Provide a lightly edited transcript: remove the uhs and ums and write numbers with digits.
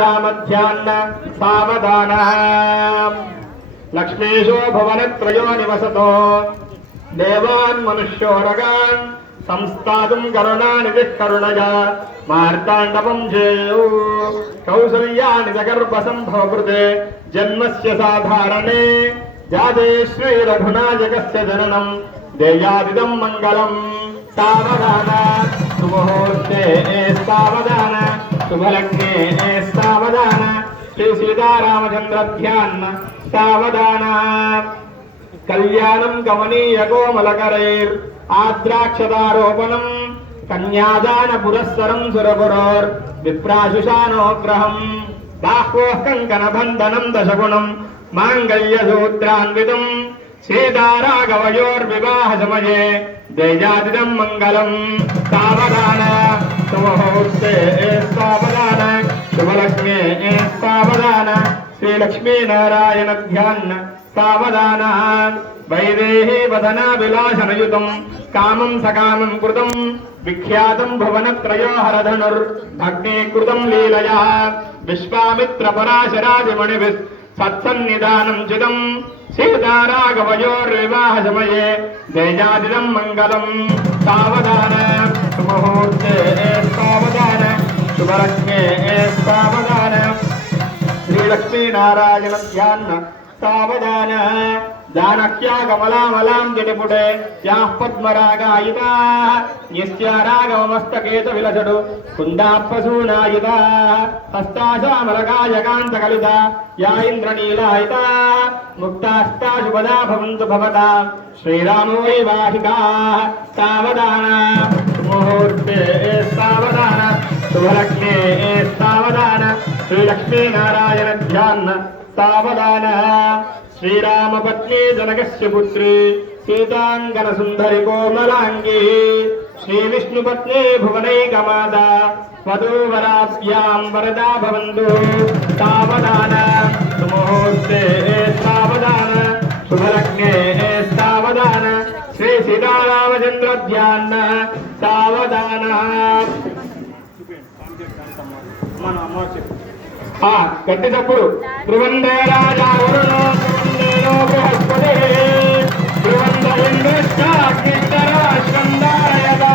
मध्याह्न सावधानः लक्ष्मीशो भवनत्रयो निवसतो देवान् मनुष्योरगान् संस्थातुं करुणानिधिः करुणया मार्ताण्डवं जेयौ कौसल्यानि सगर्भसम्भवकृते जन्मस्य साधारणे जाते श्रीरघुनायकस्य जननं देयादिदं मङ्गलम् सावधान सुमुहूर्ते सावधान शुभलग्ने सावधान श्री सीतारामचंद्र ध्यान सावधान कल्याणं गमनीय कोमलकरैर् आद्राक्षदारोपणं कन्यादान पुरस्सरं सुरगुरोर् विप्राशुषानोग्रहं बाह्वोः कङ्कणबन्धनं दशगुणं माङ्गल्यसूत्रान्वितं सीताराघवयोर्विवाहसमये देयादिदं मङ्गलं सावधान सुमुहूर्ते सावधान शुभलक्ष्मे सावधान श्रीलक्ष्मीनारायण ध्यान सावधान वैदेही वदनाभिलाषणयुतं कामं सकामं कृतं विख्यातं भुवनत्रयो हरधनुर्भग्नीकृतं लीलया विश्वामित्रपराशरादिमणिभिः सत्सन्निधानं चिदं सीताराघवयोर्विवाहसमये देयादिदं मङ्गलं सावधान मुहूर्ते सावधान शुभलक्ष्मे सावधान श्रीलक्ष्मीनारायण ध्यान सावधान जानक्या कमलामलां जटिपुटे याः पद्मरागायिताः यस्या राघवमस्तकेत विलसडु कुन्दाप्रसूनायिताः हस्ताशामलकायकान्तकलिता या इन्द्रनीलायिताः मुक्तास्ता शुभदा भवन्तु भवता श्रीरामो वैवाहिकाः सावधान मुहूर्ते सावधान शुभलग्ने सावधान श्रीलक्ष्मीनारायण ध्यान सावधान श्रीरामपत्नी जनकस्य पुत्री सीतांगन सुंदरी कोमलांगी श्रीविष्णुपत्नी भुवनैकमाता वधूवराभ्यां वरदा भवन्तु सावधान सुमुहूर्ते सावधान शुभलग्ने सावधान श्री सीतारामचंद्र ध्यान सावधान गट्टी तప్పుడు ధ్రువందే రాజా వరుణో ధ్రువందేనో బృహస్పతి ధ్రువంద ఇంద్రశ్చాగ్నిస్తరా శ్రందారయదా